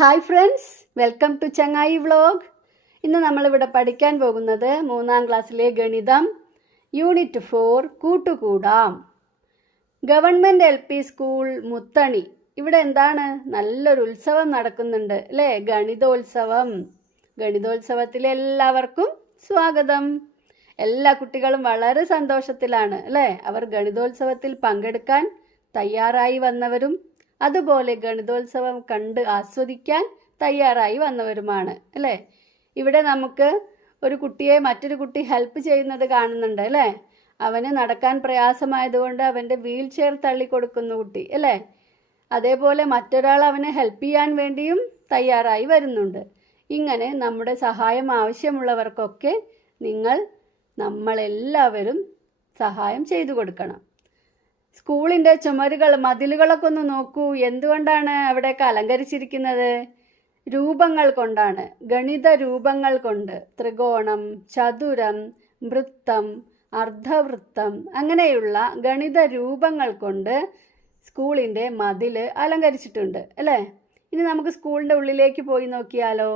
Hi friends, welcome to ചങ്ങായി vlog. ഇന്ന് നമ്മളിവിടെ പഠിക്കാൻ പോകുന്നത് 3ാം ക്ലാസ്സിലെ ഗണിതം യൂണിറ്റ് 4 കൂട്ടുകൂടാം. Government LP school Muthani. ഇവിടെ എന്താണ്, നല്ലൊരു ഉത്സവം നടക്കുന്നുണ്ട് അല്ലേ? ഗണിതോത്സവം. ഗണിതോത്സവത്തിലെ എല്ലാവർക്കും സ്വാഗതം. എല്ലാ കുട്ടികളും വളരെ സന്തോഷത്തിലാണ് അല്ലേ? അവർ ഗണിതോത്സവത്തിൽ പങ്കെടുക്കാൻ തയ്യാറായി വന്നവരും അതുപോലെ ഗണിതോത്സവം കണ്ട് ആസ്വദിക്കാൻ തയ്യാറായി വന്നവരുമാണ് അല്ലേ? ഇവിടെ നമുക്ക് ഒരു കുട്ടിയെ മറ്റൊരു കുട്ടി ഹെൽപ്പ് ചെയ്യുന്നത് കാണുന്നുണ്ട് അല്ലേ? അവന് നടക്കാൻ പ്രയാസമായതുകൊണ്ട് അവൻ്റെ വീൽ ചെയർ തള്ളിക്കൊടുക്കുന്ന കുട്ടി അല്ലേ? അതേപോലെ മറ്റൊരാൾ അവനെ ഹെൽപ്പ് ചെയ്യാൻ വേണ്ടിയും തയ്യാറായി വരുന്നുണ്ട്. ഇങ്ങനെ നമ്മുടെ സഹായം ആവശ്യമുള്ളവർക്കൊക്കെ നമ്മളെല്ലാവരും സഹായം ചെയ്തു കൊടുക്കണം. സ്കൂളിൻ്റെ ചുമരുകൾ, മതിലുകളൊക്കെ ഒന്ന് നോക്കൂ. എന്തുകൊണ്ടാണ് അവിടെയൊക്കെ അലങ്കരിച്ചിരിക്കുന്നത്? രൂപങ്ങൾ കൊണ്ടാണ്, ഗണിത രൂപങ്ങൾ കൊണ്ട്. ത്രികോണം, ചതുരം, വൃത്തം, അർദ്ധവൃത്തം അങ്ങനെയുള്ള ഗണിത രൂപങ്ങൾ കൊണ്ട് സ്കൂളിൻ്റെ മതില് അലങ്കരിച്ചിട്ടുണ്ട് അല്ലേ? ഇനി നമുക്ക് സ്കൂളിൻ്റെ ഉള്ളിലേക്ക് പോയി നോക്കിയാലോ?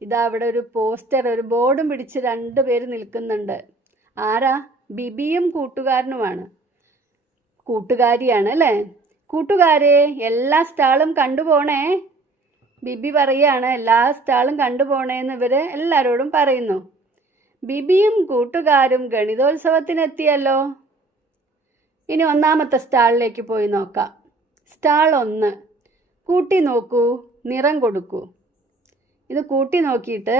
ഇതാ അവിടെ ഒരു പോസ്റ്റർ, ഒരു ബോർഡും പിടിച്ച് 2 പേര് നിൽക്കുന്നുണ്ട്. ആരാ? ബിബിയും കൂട്ടുകാരനുമാണ്. കൂട്ടുകാരിയാണ് അല്ലേ? കൂട്ടുകാരെ, എല്ലാ സ്റ്റാളും കണ്ടുപോണേ. ബിബി പറയാണ് എല്ലാ സ്റ്റാളും കണ്ടുപോണേന്ന് ഇവര് എല്ലാവരോടും പറയുന്നു. ബിബിയും കൂട്ടുകാരും ഗണിതോത്സവത്തിനെത്തിയല്ലോ. ഇനി 1ാമത്തെ സ്റ്റാളിലേക്ക് പോയി നോക്കാം. സ്റ്റാൾ 1. കൂട്ടി നോക്കൂ, നിറം കൊടുക്കൂ. ഇത് കൂട്ടി നോക്കിയിട്ട്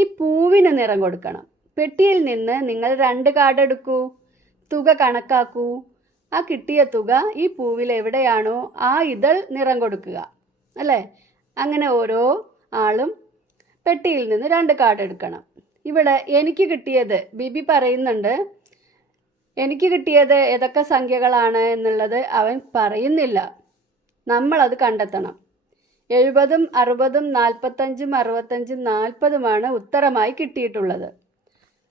ഈ പൂവിന് നിറം കൊടുക്കണം. പെട്ടിയിൽ നിന്ന് നിങ്ങൾ 2 കാർഡ് എടുക്കൂ, തുക കണക്കാക്കൂ. ആ കിട്ടിയ തുക ഈ പൂവിൽ എവിടെയാണോ ആ ഇതൾ നിറം കൊടുക്കുക അല്ലേ? അങ്ങനെ ഓരോ ആളും പെട്ടിയിൽ നിന്ന് 2 കാർഡ് എടുക്കണം. ഇവിടെ എനിക്ക് കിട്ടിയത്, ബിബി പറയുന്നുണ്ട്, എനിക്ക് കിട്ടിയത് ഏതൊക്കെ സംഖ്യകളാണ് എന്നുള്ളത് അവൻ പറയുന്നില്ല. നമ്മളത് കണ്ടെത്തണം. 70, 60, 45, 65, 40 ഉത്തരമായി കിട്ടിയിട്ടുള്ളത്.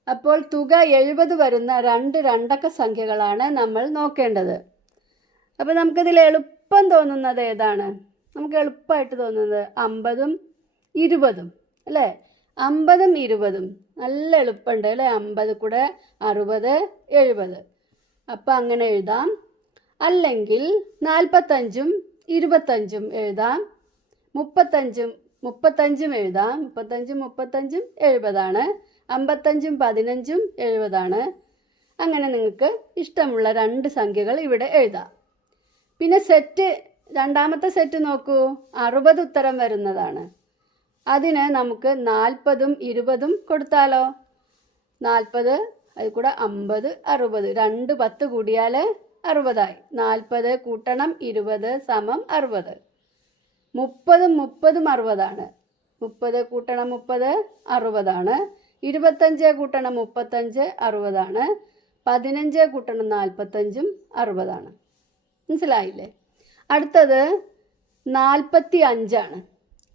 അപ്പോൾ തുക 70 വരുന്ന 2 രണ്ടക്ക സംഖ്യകളാണ് നമ്മൾ നോക്കേണ്ടത്. അപ്പോൾ നമുക്കിതിൽ എളുപ്പം തോന്നുന്നത് ഏതാണ്? നമുക്ക് എളുപ്പമായിട്ട് തോന്നുന്നത് 50ഉം 20ഉം അല്ലേ? 50ഉം 20ഉം നല്ല എളുപ്പമുണ്ട് അല്ലേ? 50 കൂടെ 60, 70. അപ്പം അങ്ങനെ എഴുതാം. അല്ലെങ്കിൽ 45ഉം 25ഉം എഴുതാം. 35ഉം എഴുതാം. 35ഉം 70ആണ്. 55ഉം 15ഉം 70ആണ്. അങ്ങനെ നിങ്ങൾക്ക് ഇഷ്ടമുള്ള 2 സംഖ്യകൾ ഇവിടെ എഴുതാം. പിന്നെ സെറ്റ്, 2ാമത്തെ സെറ്റ് നോക്കൂ, 60 ഉത്തരം വരുന്നതാണ്. അതിന് നമുക്ക് 40ഉം 20ഉം കൊടുത്താലോ? 40, അതിൽ കൂടെ 50, 60, 2 10 കൂടിയാൽ 60ആയി. 40 കൂട്ടണം 20 സമം 60. 30ഉം 30ഉം 60ആണ്. 30 കൂട്ടണം 30 60ആണ്. 25 കൂട്ടണം 35 60ആണ്. 15 കൂട്ടണം 45ഉം 60ആണ്. മനസ്സിലായില്ലേ? അടുത്തത് 45ആണ്.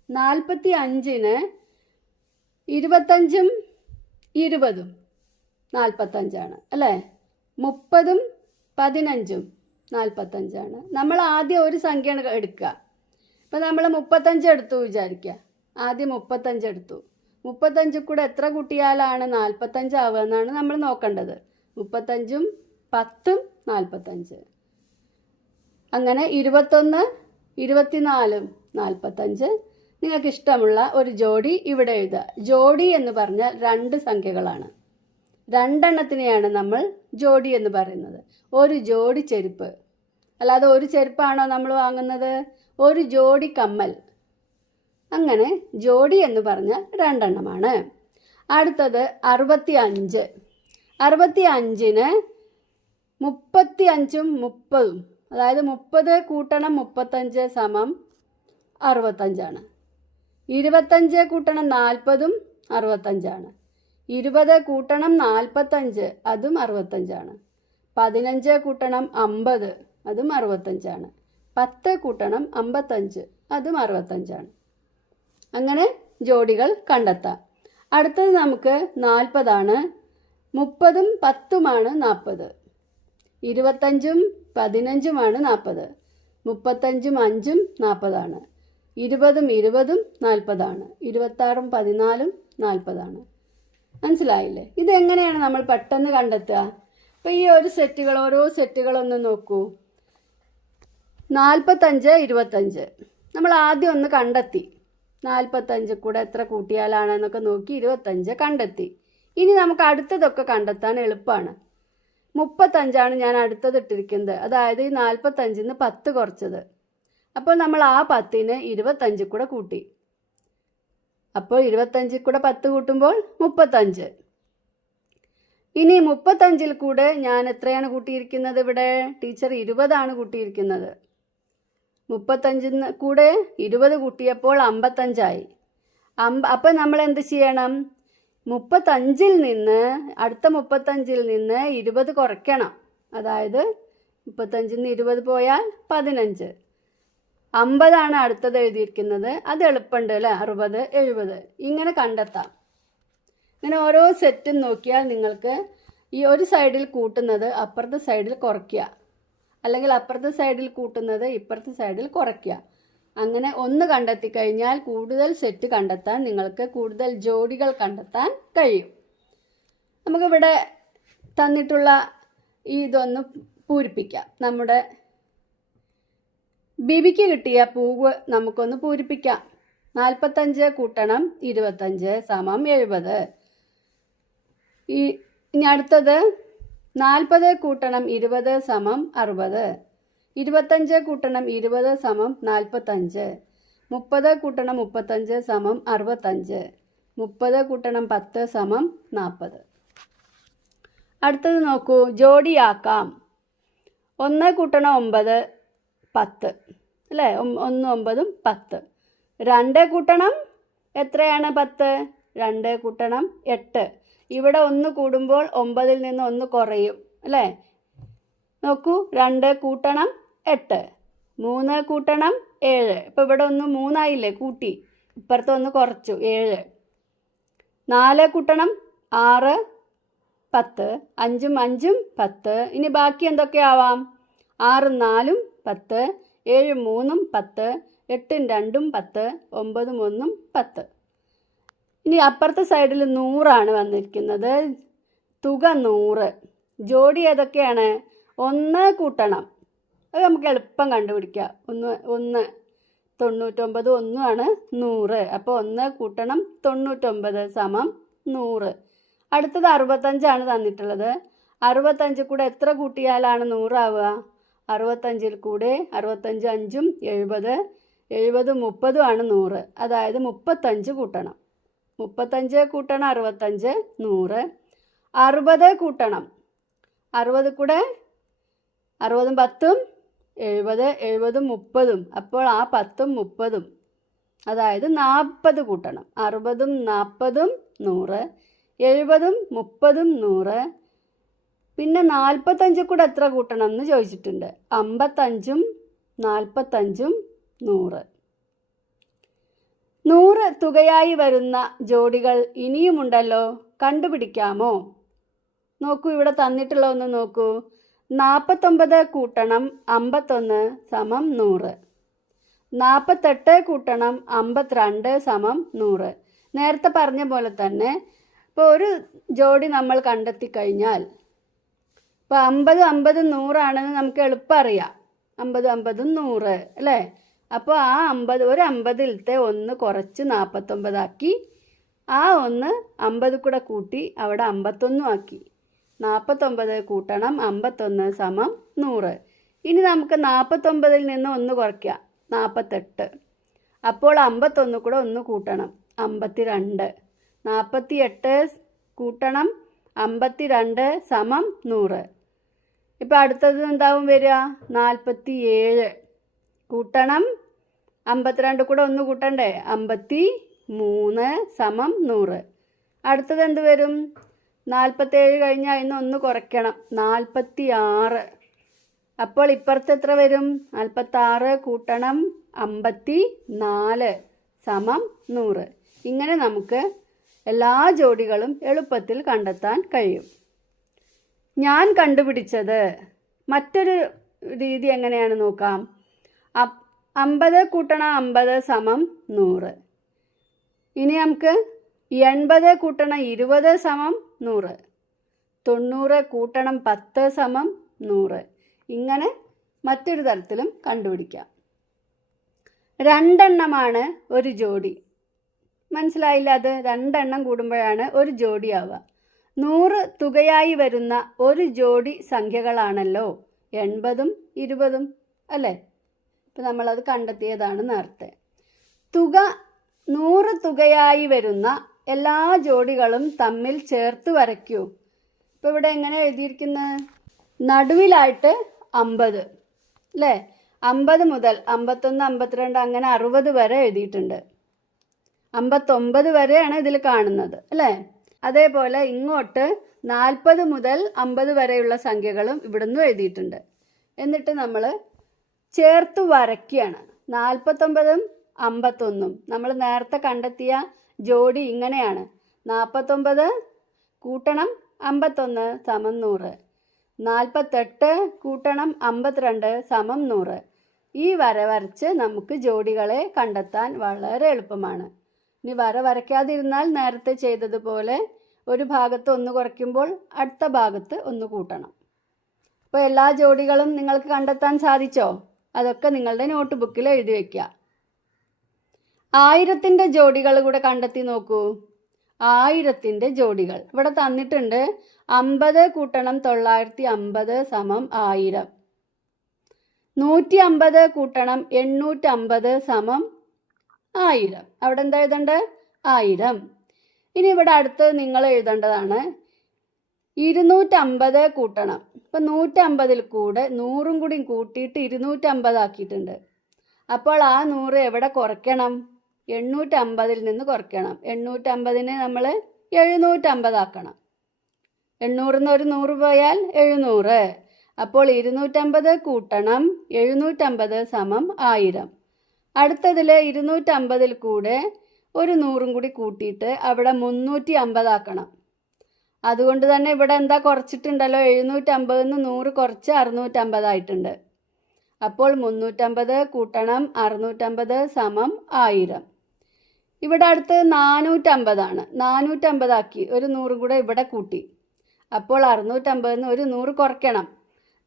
45ന് 25ഉം 20ഉം 45ആണ് അല്ലേ? 30ഉം 15ഉം 45ആണ്. നമ്മൾ ആദ്യം ഒരു സംഖ്യ എടുക്കുക. ഇപ്പം നമ്മൾ 35 എടുത്തു വിചാരിക്കുക. ആദ്യം 35 എടുത്തു. 35 കൂടെ എത്ര കൂട്ടിയാലാണ് 45 ആവുക എന്നാണ് നമ്മൾ നോക്കേണ്ടത്. 35ഉം 10ഉം 45. അങ്ങനെ 21, 24ഉം 45. നിങ്ങൾക്ക് ഇഷ്ടമുള്ള ഒരു ജോഡി ഇവിടെ എഴുതുക. ജോഡി എന്ന് പറഞ്ഞാൽ 2 സംഖ്യകളാണ്. 2 എണ്ണത്തിനെയാണ് നമ്മൾ ജോഡി എന്ന് പറയുന്നത്. ഒരു ജോഡി ചെരുപ്പ്, അല്ലാതെ ഒരു ചെരുപ്പാണോ നമ്മൾ വാങ്ങുന്നത്? ഒരു ജോഡി കമ്മൽ. അങ്ങനെ ജോഡി എന്ന് പറഞ്ഞാൽ 2 എണ്ണമാണ്. അടുത്തത് 65. 65ന് 35ഉം 30ഉം, അതായത് 30 കൂട്ടണം 35 സമം 65ആണ്. 25 കൂട്ടണം 40ഉം 65ആണ്. 20 കൂട്ടണം 45 അതും 65ആണ്. 15 കൂട്ടണം 50 അതും 65ആണ്. 10 കൂട്ടണം 55 അതും 65ആണ്. അങ്ങനെ ജോഡികൾ കണ്ടെത്താം. അടുത്തത് നമുക്ക് 40ആണ്. 30ഉം 10ഉമാണ് 40. 25ഉം 15ഉമാണ് 40. 35ഉം 5ഉം 40ആണ്. 20ഉം 20ഉം 40ആണ്. 26ഉം 14ഉം 40ആണ്. മനസ്സിലായില്ലേ? ഇതെങ്ങനെയാണ് നമ്മൾ പെട്ടെന്ന് കണ്ടെത്തുക? അപ്പോൾ ഈ ഒരു സെറ്റുകൾ, ഓരോ സെറ്റുകളൊന്ന് നോക്കൂ. 45, 25 നമ്മൾ ആദ്യം ഒന്ന് കണ്ടെത്തി. 45 കൂടെ എത്ര കൂട്ടിയാലാണെന്നൊക്കെ നോക്കി 25 കണ്ടെത്തി. ഇനി നമുക്ക് അടുത്തതൊക്കെ കണ്ടെത്താൻ എളുപ്പമാണ്. 35ആണ് ഞാൻ അടുത്തത് ഇട്ടിരിക്കുന്നത്. അതായത് ഈ 45ന്ന് 10 കുറച്ചത്. അപ്പോൾ നമ്മൾ ആ 10ന് 25 കൂടെ കൂട്ടി. അപ്പോൾ 25 കൂടെ 10 കൂട്ടുമ്പോൾ 35. ഇനി 35ൽ കൂടെ ഞാൻ എത്രയാണ് കൂട്ടിയിരിക്കുന്നത്? ഇവിടെ ടീച്ചർ 20ആണ് കൂട്ടിയിരിക്കുന്നത്. 35ന് കൂടെ 20 കൂട്ടിയപ്പോൾ 55ആയി. അപ്പം നമ്മൾ എന്ത് ചെയ്യണം? 35ൽ നിന്ന്, അടുത്ത 35ൽ നിന്ന് 20 കുറയ്ക്കണം. അതായത് 35ന്ന് 20 പോയാൽ 15. 50ആണ് അടുത്തത് എഴുതിയിരിക്കുന്നത്. അത് എളുപ്പമുണ്ട് അല്ലേ? 60, 70 ഇങ്ങനെ കണ്ടെത്താം. ഇങ്ങനെ ഓരോ സെറ്റും നോക്കിയാൽ നിങ്ങൾക്ക് ഈ ഒരു സൈഡിൽ കൂട്ടുന്നത് അപ്പുറത്തെ സൈഡിൽ കുറയ്ക്കുക, അല്ലെങ്കിൽ അപ്പുറത്തെ സൈഡിൽ കൂട്ടുന്നത് ഇപ്പുറത്തെ സൈഡിൽ കുറയ്ക്കുക. അങ്ങനെ ഒന്ന് കണ്ടെത്തി കഴിഞ്ഞാൽ കൂടുതൽ സെറ്റ് കണ്ടെത്താൻ, നിങ്ങൾക്ക് കൂടുതൽ ജോഡികൾ കണ്ടെത്താൻ കഴിയും. നമുക്കിവിടെ തന്നിട്ടുള്ള ഇതൊന്ന് പൂരിപ്പിക്കാം. നമ്മുടെ ബിബിക്ക് കിട്ടിയ പൂവ് നമുക്കൊന്ന് പൂരിപ്പിക്കാം. 45 കൂട്ടണം 25 സമം 70. ഇനി അടുത്തത് 40 കൂട്ടണം 20 സമം 60. 25 കൂട്ടണം 20 സമം 45. 30 കൂട്ടണം 35 സമം 65. 30 കൂട്ടണം 10 സമം 40. അടുത്തത് നോക്കൂ, ജോഡിയാക്കാം. 1 കൂട്ടണം 9 10 അല്ലേ? 1 9ഉം 10. 2 കൂട്ടണം എത്രയാണ്? 10. 2 കൂട്ടണം 8. ഇവിടെ 1 കൂടുമ്പോൾ 9ൽ നിന്ന് 1 കുറയും അല്ലേ? നോക്കൂ, 2 കൂട്ടണം 8. 3 കൂട്ടണം 7. ഇപ്പോൾ ഇവിടെ 1 3 ആയില്ലേ? കൂട്ടി. ഇപ്പുറത്ത് 1 കുറച്ചു, 7. 4 കൂട്ടണം 6 10. 5ഉം 5ഉം 10. ഇനി ബാക്കി എന്തൊക്കെയാവാം? 6ഉം 4ഉം 10. 7ഉം 3ഉം 10. 8ഉം 2ഉം 10. 9ഉം 1ഉം 10. ഇനി അപ്പുറത്തെ സൈഡിൽ 100ആണ് വന്നിരിക്കുന്നത്. തുക 100. ജോഡി ഏതൊക്കെയാണ്? 1 കൂട്ടണം, അത് നമുക്ക് എളുപ്പം കണ്ടുപിടിക്കാം. 1 99 1 ആണ് 100. അപ്പോൾ 1 കൂട്ടണം 99 സമം 100. അടുത്തത് 65ആണ് തന്നിട്ടുള്ളത്. 65 കൂടെ എത്ര കൂട്ടിയാലാണ് 100 ആവുക? 65ൽ കൂടെ 65 5ഉം 70. 70 30ഉം ആണ് 100. അതായത് 35 കൂട്ടണം. 35 കൂട്ടണം 65 100. 60 കൂട്ടണം. 60 കൂടെ 60ഉം 10ഉം 70. 70ഉം 30ഉം. അപ്പോൾ ആ 10ഉം 30ഉം, അതായത് 40 കൂട്ടണം. 60ഉം 40ഉം 100. 70ഉം 30ഉം 100. പിന്നെ 45 കൂടെ എത്ര കൂട്ടണം എന്ന് ചോദിച്ചിട്ടുണ്ട്. 55ഉം 45ഉം 100. 100 തുകയായി വരുന്ന ജോഡികൾ ഇനിയുമുണ്ടല്ലോ, കണ്ടുപിടിക്കാമോ? നോക്കൂ, ഇവിടെ തന്നിട്ടുള്ള ഒന്ന് നോക്കൂ. 49 കൂട്ടണം 51 സമം 100. 48 കൂട്ടണം 52 സമം 100. നേരത്തെ പറഞ്ഞ പോലെ തന്നെ ഇപ്പോൾ ഒരു ജോഡി നമ്മൾ കണ്ടെത്തി കഴിഞ്ഞാൽ, ഇപ്പോൾ 50 50 100 ആണെന്ന് നമുക്ക് എളുപ്പം അറിയാം. 50 50 100 അല്ലേ? അപ്പോൾ ആ 50, ഒരു 50ലത്തെ 1 കുറച്ച് 49 ആക്കി, ആ 1 50 കൂടെ കൂട്ടി അവിടെ 51 ആക്കി. 49 കൂട്ടണം 51 സമം 100. ഇനി നമുക്ക് 49ൽ നിന്ന് 1 കുറയ്ക്കാം, 48. അപ്പോൾ 51 കൂടെ 1 കൂട്ടണം, 52. 48 കൂട്ടണം 52 സമം 100. ഇപ്പോൾ അടുത്തത് എന്താവും വരിക? 47 കൂട്ടണം 52 കൂടെ 1 കൂട്ടണ്ടേ? 53 സമം 100. അടുത്തത് എന്ത് വരും? 47 കഴിഞ്ഞാൽ ഇന്ന് 1 കുറയ്ക്കണം, 46. അപ്പോൾ ഇപ്പുറത്ത് എത്ര വരും? 46 കൂട്ടണം 54 സമം 100. ഇങ്ങനെ നമുക്ക് എല്ലാ ജോഡികളും എളുപ്പത്തിൽ കണ്ടെത്താൻ കഴിയും. ഞാൻ കണ്ടുപിടിച്ചത് മറ്റൊരു രീതി എങ്ങനെയാണ് നോക്കാം. 50 കൂട്ടണം 50 സമം 100. ഇനി നമുക്ക് 80 കൂട്ടണം 20 സമം 100. 90 കൂട്ടണം 10 സമം 100. ഇങ്ങനെ മറ്റൊരു തരത്തിലും കണ്ടുപിടിക്കാം. 2 എണ്ണമാണ് ഒരു ജോഡി. മനസ്സിലായില്ല? അത് 2 എണ്ണം കൂടുമ്പോഴാണ് ഒരു ജോഡിയാവുക. 100 തുകയായി വരുന്ന ഒരു ജോഡി സംഖ്യകളാണല്ലോ 80ഉം 20ഉം അല്ലേ? ഇപ്പം നമ്മളത് കണ്ടെത്തിയതാണ് നേരത്തെ. 100 തുകയായി വരുന്ന എല്ലാ ജോഡികളും തമ്മിൽ ചേർത്ത് വരയ്ക്കൂ. ഇപ്പം ഇവിടെ എങ്ങനെ എഴുതിയിരിക്കുന്നത്? നടുവിലായിട്ട് 50 അല്ലേ? 50 മുതൽ 51, 52 അങ്ങനെ 60 വരെ എഴുതിയിട്ടുണ്ട്. 59 വരെയാണ് ഇതിൽ കാണുന്നത് അല്ലേ? അതേപോലെ ഇങ്ങോട്ട് 40 മുതൽ 50 വരെയുള്ള സംഖ്യകളും ഇവിടുന്ന് എഴുതിയിട്ടുണ്ട്. എന്നിട്ട് നമ്മൾ ചേർത്ത് വരയ്ക്കുകയാണ്. 49ഉം 51ഉം നമ്മൾ നേരത്തെ കണ്ടെത്തിയ ജോഡി ഇങ്ങനെയാണ്. 49 കൂട്ടണം 51 സമം 100. 48 കൂട്ടണം 52 സമം 100. ഈ വര വരച്ച് നമുക്ക് ജോഡികളെ കണ്ടെത്താൻ വളരെ എളുപ്പമാണ്. ഇനി വര വരയ്ക്കാതിരുന്നാൽ നേരത്തെ ചെയ്തതുപോലെ ഒരു ഭാഗത്ത് 1 കുറയ്ക്കുമ്പോൾ അടുത്ത ഭാഗത്ത് 1 കൂട്ടണം. അപ്പോൾ എല്ലാ ജോഡികളും നിങ്ങൾക്ക് കണ്ടെത്താൻ സാധിച്ചോ? അതൊക്കെ നിങ്ങളുടെ നോട്ട് ബുക്കിൽ എഴുതി വയ്ക്കുക. 1000ൻ്റെ ജോഡികൾ കൂടെ കണ്ടെത്തി നോക്കൂ. 1000ൻ്റെ ജോഡികൾ ഇവിടെ തന്നിട്ടുണ്ട്. 50 കൂട്ടണം 950 സമം 1000. 150 കൂട്ടണം 850 സമം 1000. അവിടെ എന്താ എഴുതേണ്ടത്? 1000. ഇനി ഇവിടെ അടുത്ത് നിങ്ങൾ എഴുതേണ്ടതാണ് 250 കൂട്ടണം. ഇപ്പം 150ൽ കൂടെ 100ഉം കൂടി കൂട്ടിയിട്ട് 250 ആക്കിയിട്ടുണ്ട്. അപ്പോൾ ആ 100 എവിടെ കുറയ്ക്കണം? 850ൽ നിന്ന് കുറയ്ക്കണം. 850നെ നമ്മൾ 750 ആക്കണം. 800ന്ന് ഒരു 100 പോയാൽ 700. അപ്പോൾ 250 കൂട്ടണം 750 സമം 1000. അടുത്തതിൽ 250ൽ കൂടെ ഒരു 100ഉം കൂടി കൂട്ടിയിട്ട് അവിടെ 350 ആക്കണം. അതുകൊണ്ട് തന്നെ ഇവിടെ എന്താ കുറച്ചിട്ടുണ്ടല്ലോ? 750ന്ന് 100 കുറച്ച് 650 ആയിട്ടുണ്ട്. അപ്പോൾ 350 കൂട്ടണം 650 സമം 1000. ഇവിടെ അടുത്ത് 450 ആണ്. 450 ആക്കി ഒരു 100 കൂടെ ഇവിടെ കൂട്ടി. അപ്പോൾ 650ന്ന് ഒരു 100 കുറയ്ക്കണം.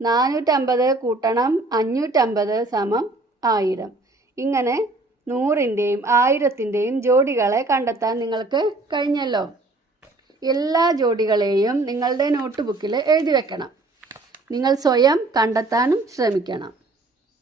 450 കൂട്ടണം 550 സമം 1000. ഇങ്ങനെ 100ൻ്റെയും 1000ത്തിൻ്റെയും ജോഡികളെ കണ്ടെത്താൻ നിങ്ങൾക്ക് കഴിഞ്ഞല്ലോ. എല്ലാ ജോഡികളെയും നിങ്ങളുടെ നോട്ട് ബുക്കിൽ എഴുതി വെക്കണം. നിങ്ങൾ സ്വയം കണ്ടെത്താനും ശ്രമിക്കണം.